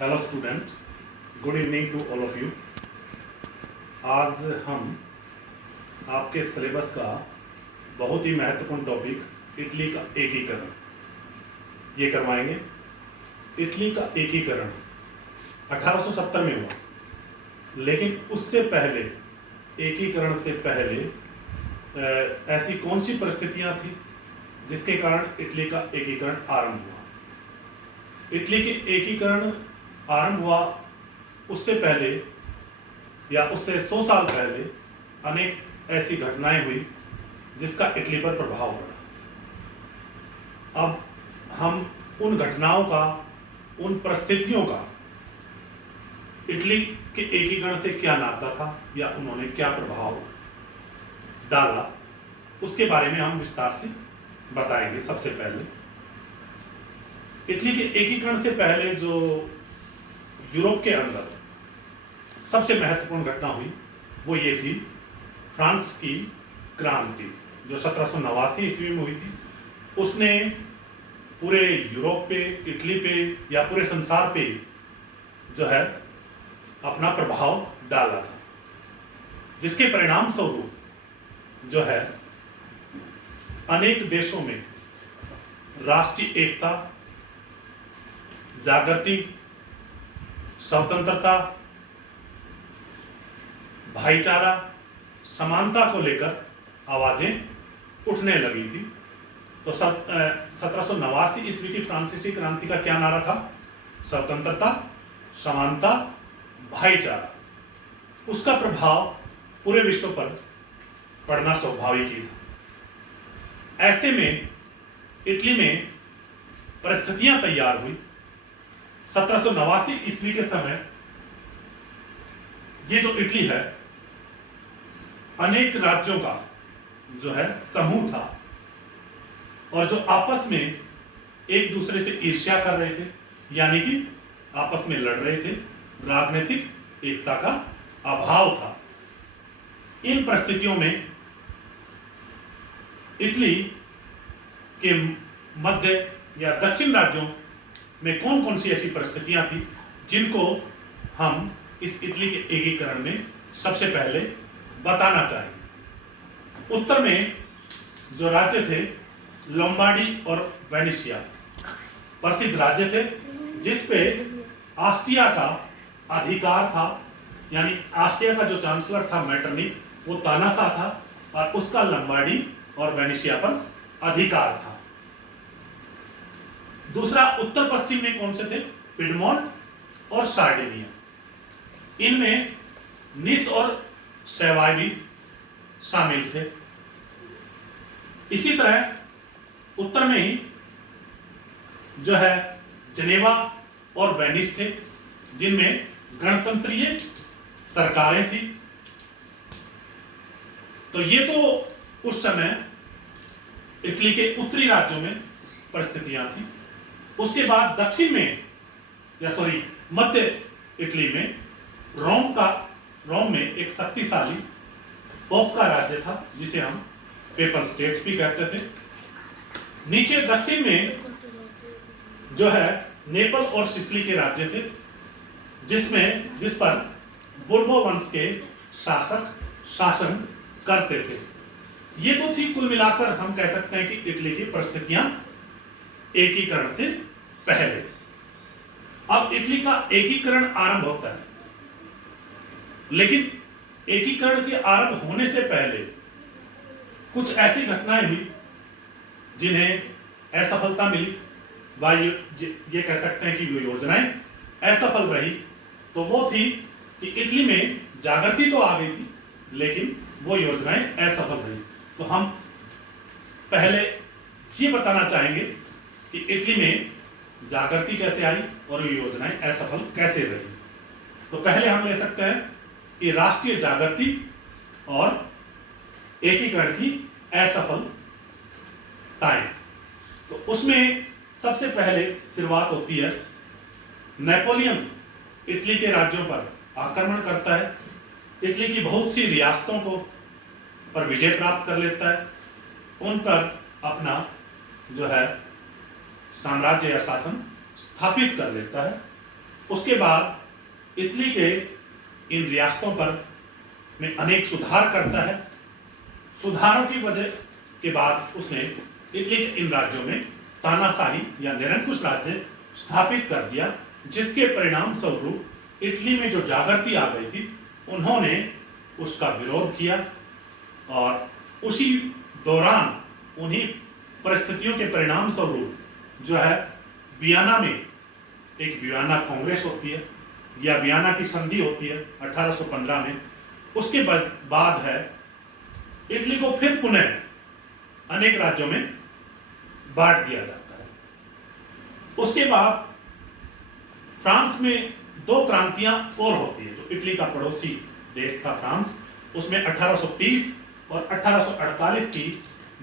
Hello student, good evening to all of you. आज हम आपके सिलेबस का बहुत ही महत्वपूर्ण टॉपिक इटली का एकीकरण ये करवाएंगे। इटली का एकीकरण 1870 में हुआ, लेकिन उससे पहले, एकीकरण से पहले ऐसी कौन सी परिस्थितियां थी जिसके कारण इटली का एकीकरण आरंभ हुआ। इटली के एकीकरण आरंभ हुआ उससे पहले या उससे 100 साल पहले अनेक ऐसी घटनाएं हुई जिसका इटली पर प्रभाव पड़ा। अब हम उन घटनाओं का, उन परिस्थितियों का इटली के एकीकरण से क्या नाता था या उन्होंने क्या प्रभाव डाला, उसके बारे में हम विस्तार से बताएंगे। सबसे पहले इटली के एकीकरण से पहले जो यूरोप के अंदर सबसे महत्वपूर्ण घटना हुई वो ये थी फ्रांस की क्रांति, जो 1789 ईस्वी में हुई थी। उसने पूरे यूरोप पे, इटली पे या पूरे संसार पे जो है अपना प्रभाव डाला था, जिसके परिणाम स्वरूप जो है अनेक देशों में राष्ट्रीय एकता, जागृति, स्वतंत्रता, भाईचारा, समानता को लेकर आवाजें उठने लगी थी। तो 1789 ईस्वी की फ्रांसीसी क्रांति का क्या नारा था? स्वतंत्रता, समानता, भाईचारा। उसका प्रभाव पूरे विश्व पर पड़ना स्वाभाविक ही था। ऐसे में इटली में परिस्थितियां तैयार हुई। 1789 ईस्वी के समय ये जो इटली है अनेक राज्यों का जो है समूह था, और जो आपस में एक दूसरे से ईर्ष्या कर रहे थे, यानी कि आपस में लड़ रहे थे। राजनीतिक एकता का अभाव था। इन परिस्थितियों में इटली के मध्य या दक्षिण राज्यों में कौन कौन सी ऐसी परिस्थितियां थी जिनको हम इस इटली के एकीकरण में सबसे पहले बताना चाहेंगे। उत्तर में जो राज्य थे लोम्बार्डी और वेनेशिया प्रसिद्ध राज्य थे, जिस पे ऑस्ट्रिया का अधिकार था, यानी ऑस्ट्रिया का जो चांसलर था मेटरनिक, वो तानाशाह था और उसका लोम्बार्डी और वेनेशिया पर अधिकार था। दूसरा, उत्तर पश्चिम में कौन से थे? पिडमोंट और सार्डिनिया। इनमें निस और सेवाय भी शामिल थे। इसी तरह उत्तर में ही जो है जनेवा और वेनिस थे, जिनमें गणतंत्रीय सरकारें थी। तो ये तो उस समय इटली के उत्तरी राज्यों में परिस्थितियां थी। उसके बाद दक्षिण में मध्य इटली में रोम में एक शक्तिशाली पोप का राज्य था, जिसे हम पेपल स्टेट्स भी कहते थे। नीचे दक्षिण में जो है नेपल और सिसिली के राज्य थे, जिस पर बुर्बो वंश के शासक शासन करते थे। ये तो थी कुल मिलाकर हम कह सकते हैं कि इटली की परिस्थितियां एकीकरण से पहले। अब इटली का एकीकरण आरंभ होता है, लेकिन एकीकरण के आरंभ होने से पहले कुछ ऐसी घटनाएं हुई जिन्हें असफलता मिली, व ये कह सकते हैं कि वो योजनाएं असफल रही। तो वो थी कि इटली में जागृति तो आ गई थी, लेकिन वो योजनाएं असफल रही। तो हम पहले ये बताना चाहेंगे कि इटली में जागृति कैसे आई और ये योजनाएं असफल कैसे रही। तो पहले हम ले सकते हैं कि राष्ट्रीय जागृति और एकीकरण की असफलताएं। तो उसमें सबसे पहले शुरुआत होती है, नेपोलियन इटली के राज्यों पर आक्रमण करता है, इटली की बहुत सी रियासतों को पर विजय प्राप्त कर लेता है, उन पर अपना जो है साम्राज्य या शासन स्थापित कर लेता है। उसके बाद इटली के इन रियासतों पर में अनेक सुधार करता है। सुधारों की वजह के बाद उसने इटली के इन राज्यों में तानाशाही या निरंकुश राज्य स्थापित कर दिया, जिसके परिणाम स्वरूप इटली में जो जागृति आ गई थी, उन्होंने उसका विरोध किया और उसी दौरान उन्हीं परिस्थितियों के परिणाम स्वरूप जो है वियना में एक वियना कांग्रेस होती है या वियना की संधि होती है 1815 में। उसके बाद है इटली को फिर पुनः अनेक राज्यों में बांट दिया जाता है। उसके बाद फ्रांस में दो क्रांतियां और होती है। जो इटली का पड़ोसी देश था फ्रांस, उसमें 1830 और 1848 की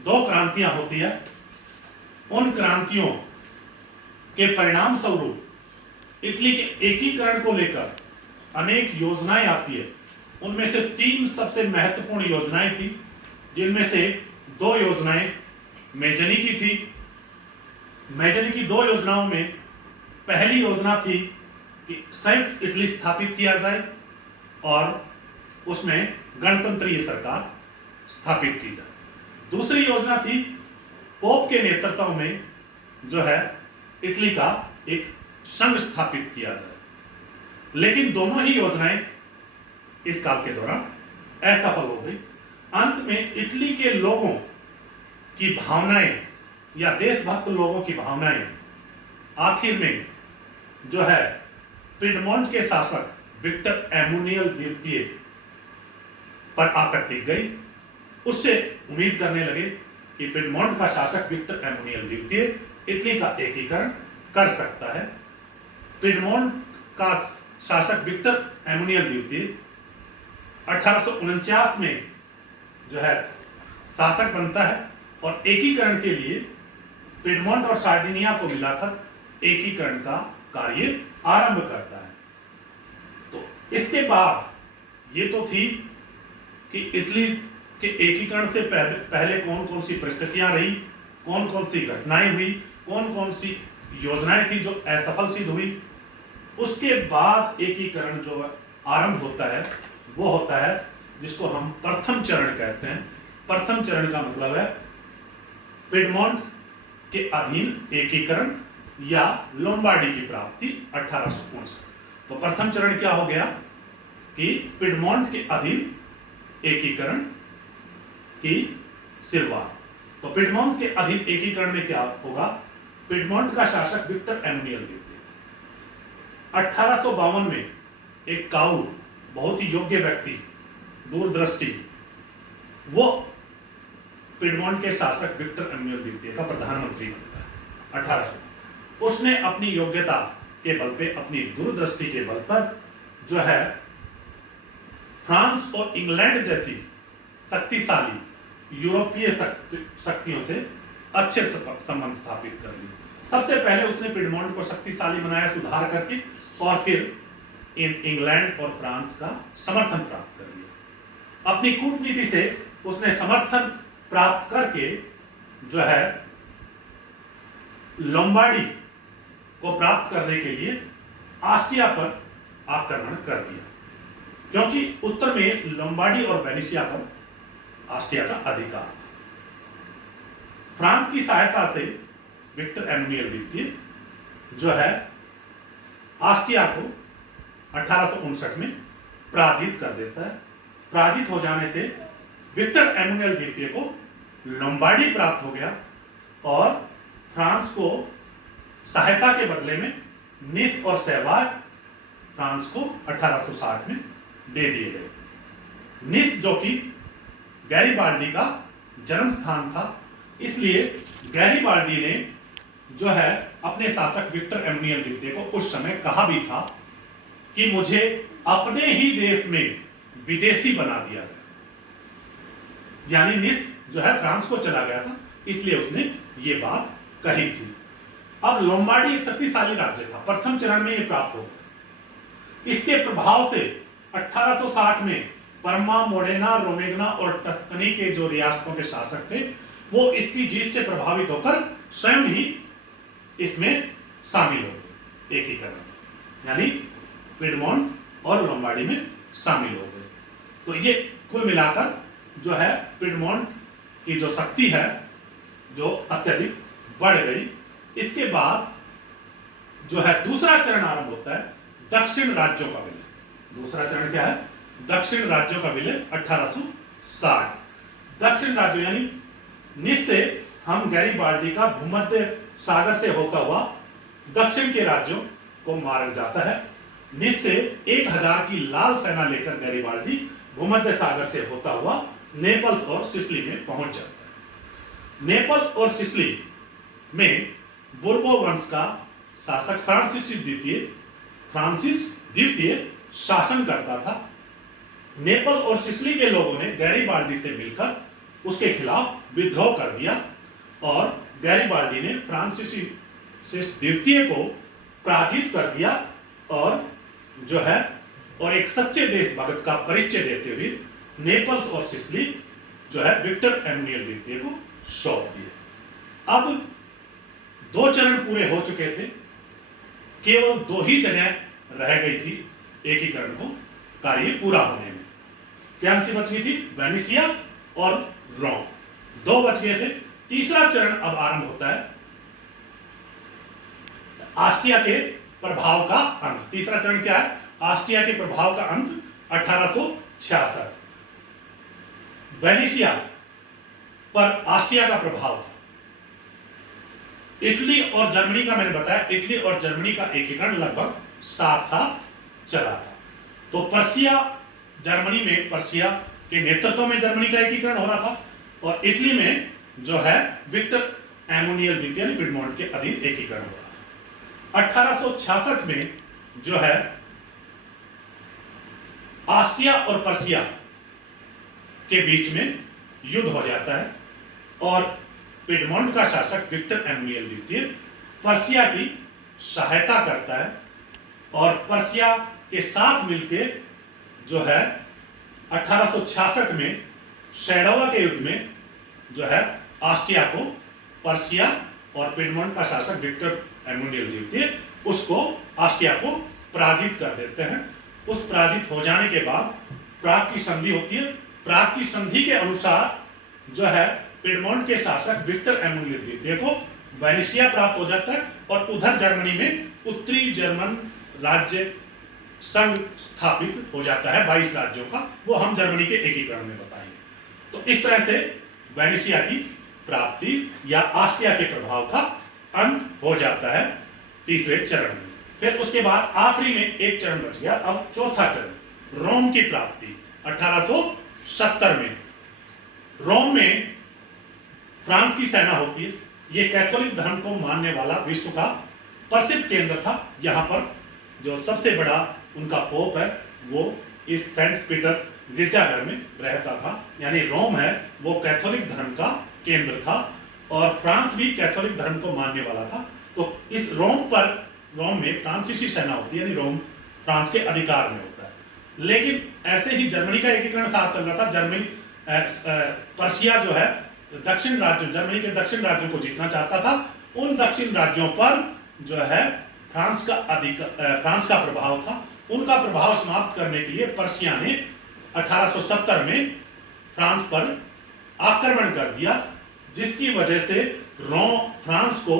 दो क्रांतियां होती है। उन क्रांतियों के परिणाम स्वरूप इटली के एकीकरण को लेकर अनेक योजनाएं आती है। उनमें से 3 सबसे महत्वपूर्ण योजनाएं थी, जिनमें से 2 योजनाएं मेजनी की थी। मेजनी की 2 योजनाओं में पहली योजना थी कि संयुक्त इटली स्थापित किया जाए और उसमें गणतंत्रीय सरकार स्थापित की जाए। दूसरी योजना थी पोप के नेतृत्व में जो है इटली का एक संघ स्थापित किया जाए। लेकिन दोनों ही योजनाएं इस काल के दौरान असफल हो गई। अंत में इटली के लोगों की भावनाएं या देशभक्त लोगों की भावनाएं आखिर में जो है पिडमोंट के शासक विक्टर एमुनियल द्वितीय पर आकर टिक गई। उससे उम्मीद करने लगे कि पिडमोंट का शासक विक्टर एमुनियल द्वितीय इटली का एकीकरण कर सकता है। पिडमोंट का शासक विक्टर एमुनियल द्वितीय 1849 में जो है शासक बनता है और एकीकरण के लिए पिडमोंट और सार्डिनिया को मिलाकर एकीकरण का कार्य आरंभ करता है। तो इसके बाद ये तो थी कि इटली के एकीकरण से पहले कौन कौन सी परिस्थितियां रही, कौन कौन सी घटनाएं हुई, कौन कौन सी योजनाएं थी जो असफल सिद्ध हुई। उसके बाद एकीकरण जो आरंभ होता है वो होता है जिसको हम प्रथम चरण कहते हैं। प्रथम चरण का मतलब है पिडमोंट के अधीन एकीकरण या लोम्बार्डी की प्राप्ति 1859। तो प्रथम चरण क्या हो गया कि पिडमोंट के अधीन एकीकरण की शुरुआत। तो पिडमोंट के अधीन एकीकरण में क्या होगा, पिडमोंट का शासक विक्टर एमुनियल द्वितीय 1852 में एक काऊ बहुत ही योग्य व्यक्ति दूरदृष्टि, वो पिडमोंट के शासक विक्टर एमुनियल द्वितीय का प्रधानमंत्री बनता है 1800। उसने अपनी योग्यता के बल पे, अपनी दूरदृष्टि के बल पर जो है फ्रांस और इंग्लैंड जैसी शक्तिशाली यूरोपीय शक्तियों से अच्छे संबंध स्थापित कर लिए। सबसे पहले उसने पिडमोंट को शक्तिशाली बनाया सुधार करके, और फिर इंग्लैंड और फ्रांस का समर्थन प्राप्त कर लिया। अपनी कूटनीति से उसने समर्थन प्राप्त करके जो है लोम्बार्डी को प्राप्त करने के लिए आस्ट्रिया पर आक्रमण कर दिया, क्योंकि उत्तर में लोम्बार्डी और वेनेशिया पर आस्ट्रिया का अधिकार था। फ्रांस की सहायता से विक्टर एमुनियल द्वितीय जो है आस्ट्रिया को 1859 में पराजित कर देता है। पराजित हो जाने से विक्टर एमुनियल द्वितीय को लोम्बार्डी प्राप्त हो गया और फ्रांस को सहायता के बदले में निस और सेवार फ्रांस को 1860 में दे दिए गए। निस जो कि गैरीबाल्डी का जन्म स्थान था, इसलिए गैरीबाल्डी ने जो है अपने शासक विक्टर एमुनियल द्वितीय को उस समय कहा भी था कि मुझे अपने ही देश में विदेशी बना दिया गया। यानी निस जो है फ्रांस को चला गया था, इसलिए उसने ये बात कही थी। अब लोम्बार्डी एक शक्तिशाली राज्य था, प्रथम चरण में ये प्राप्त हो। इसके प्रभाव से 1860 में पर्मा, मोडेना, रोमेग्ना और टस्कनी के जो रियासतों के शासक थे, वो इसकी जीत से प्रभावित होकर स्वयं ही इसमें शामिल हो गए एकीकरण। यानी पिडमोंट और लोम्बार्डी में शामिल हो गए। तो ये कुल मिलाकर जो है पिडमोंट की जो शक्ति है जो अत्यधिक बढ़ गई। इसके बाद जो है दूसरा चरण आरंभ होता है दक्षिण राज्यों का विलय। दूसरा चरण क्या है? दक्षिण राज्यों का विलय 1860। दक्षिण राज्यों यानी निश्चय हम गैरिबाल्डी का भूमध्य सागर से होता हुआ दक्षिण के राज्यों को मार्ग जाता है। निश्चय 1000 की लाल सेना लेकर गैरिबाल्डी भूमध्य सागर से होता हुआ नेपल्स और सिसिली में पहुंच जाता है। नेपल और सिसिली में बुर्बो वंश का शासक फ्रांसिस द्वितीय शासन करता था। नेपल और सिसिली के लोगों ने गैरिबाल्डी से मिलकर उसके खिलाफ विद्रोह कर दिया और गैरिबाल्डी ने फ्रांसिस द्वितीय को पराजित कर दिया और जो है और एक सच्चे देशभक्त का परिचय देते हुए नेपल्स और सिसिली जो है विक्टर एमुनियल द्वितीय को सौंप दिए। अब 2 चरण पूरे हो चुके थे, केवल 2 ही जगह रह गई थी एकीकरण को कार्य पूरा होने में। क्या सी बच गई थी? वेनिसिया और रोम, 2 बच गए थे। तीसरा चरण अब आरंभ होता है आस्ट्रिया के प्रभाव का अंत। तीसरा चरण क्या है? आस्ट्रिया के प्रभाव का अंत 1866। वेनिसिया पर आस्ट्रिया का प्रभाव था। इटली और जर्मनी का मैंने बताया, इटली और जर्मनी का एकीकरण लगभग साथ साथ चला था। तो पर्सिया जर्मनी में पर्सिया के नेतृत्व में जर्मनी का एकीकरण हो रहा था और इटली में जो है विक्टर एमुनियल द्वितीय पिडमोंट के अधीन एकीकरण हो रहा था। 1866 में जो है आस्ट्रिया और पर्सिया के बीच में युद्ध हो जाता है और पिडमोंट का शासक विक्टर एमुनियल द्वितीय पर्सिया की सहायता करता है और पर्सिया के साथ मिलकर जो है 1866 में सैडोवा के युद्ध में जो है आस्ट्रिया को पर्सिया और पिडमोंट का शासक विक्टर एमुनियल द्वितीय उसको आस्ट्रिया को पराजित कर देते हैं। उस पराजित हो जाने के बाद प्राग की संधि होती है। प्राग की संधि के अनुसार जो है पिडमोंट के शासक विक्टर एमुनियल द्वितीय को वेनिसिया प्राप्त हो जाता है और उधर जर्मनी में उत्तरी जर्मन राज्य संघ स्थापित हो जाता है 22 राज्यों का। वो हम जर्मनी के एकीकरण में बताएंगे। तो इस तरह से वेनिसिया की प्राप्ति या आस्ट्रिया के प्रभाव का अंत हो जाता है तीसरे चरण में। फिर उसके बाद आखिरी में एक चरण बच गया। अब चौथा चरण रोम की प्राप्ति 1870 में। रोम में फ्रांस की सेना होती है। ये कैथोलिक धर्म को मानने वाला विश्व का प्रसिद्ध केंद्र था। यहाँ पर जो सबसे बड़ा उनका पोप है वो इस सेंट पीटर गिरजाघर में रहता था। यानी रोम है वो कैथोलिक धर्म का केंद्र था और फ्रांस भी कैथोलिक धर्म को मानने वाला था। तो इस रोम में फ्रांसीसी सेना होती है, यानी रोम फ्रांस के अधिकार में होता है। लेकिन ऐसे ही जर्मनी का एकीकरण साथ चल रहा था। पर्सिया जो है दक्षिण राज्यों, जर्मनी के दक्षिण राज्यों को जीतना चाहता था। उन दक्षिण राज्यों पर जो है फ्रांस का प्रभाव था। उनका प्रभाव समाप्त करने के लिए पर्सिया ने 1870 में फ्रांस पर आक्रमण कर दिया, जिसकी वजह से फ्रांस को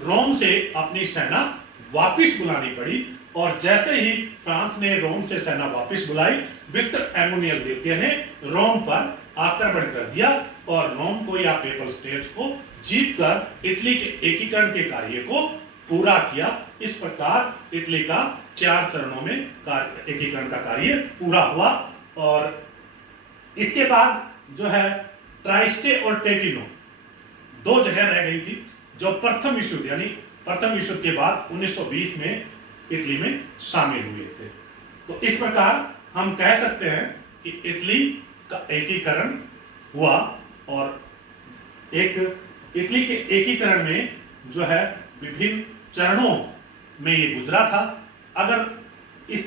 रोम से अपनी सेना वापस बुलानी पड़ी। और जैसे ही फ्रांस ने रोम से सेना वापस बुलाई, विक्टर एमुनियल द्वितीय ने रोम पर आक्रमण कर दिया और रोम को या पेपल स्टेट्स को जीतकर इटली के एकीकरण के कार्य को पूरा किया। इस प्रकार इटली का 4 चरणों में एकीकरण का कार्य पूरा हुआ। और इसके बाद जो है ट्राइस्टे और टेटिनो 2 जगह रह गई थी जो प्रथम विश्व युद्ध यानी प्रथम विश्व युद्ध के बाद 1920 में इटली में शामिल हुए थे। तो इस प्रकार हम कह सकते हैं कि इटली का एकीकरण हुआ और इटली के एकीकरण में जो है विभिन्न चरणों में ये गुजरा था। अगर इस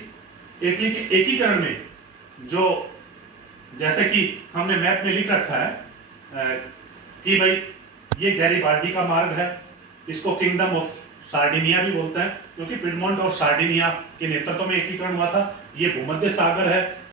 इटली के एकीकरण में जो जैसे कि हमने मैप में लिख रखा है कि भाई ये गैरिबाल्डी का मार्ग है, इसको किंगडम ऑफ सार्डिनिया भी बोलते हैं, क्योंकि पिडमोंट और सार्डिनिया के नेतृत्व में एकीकरण हुआ था। ये भूमध्य सागर है।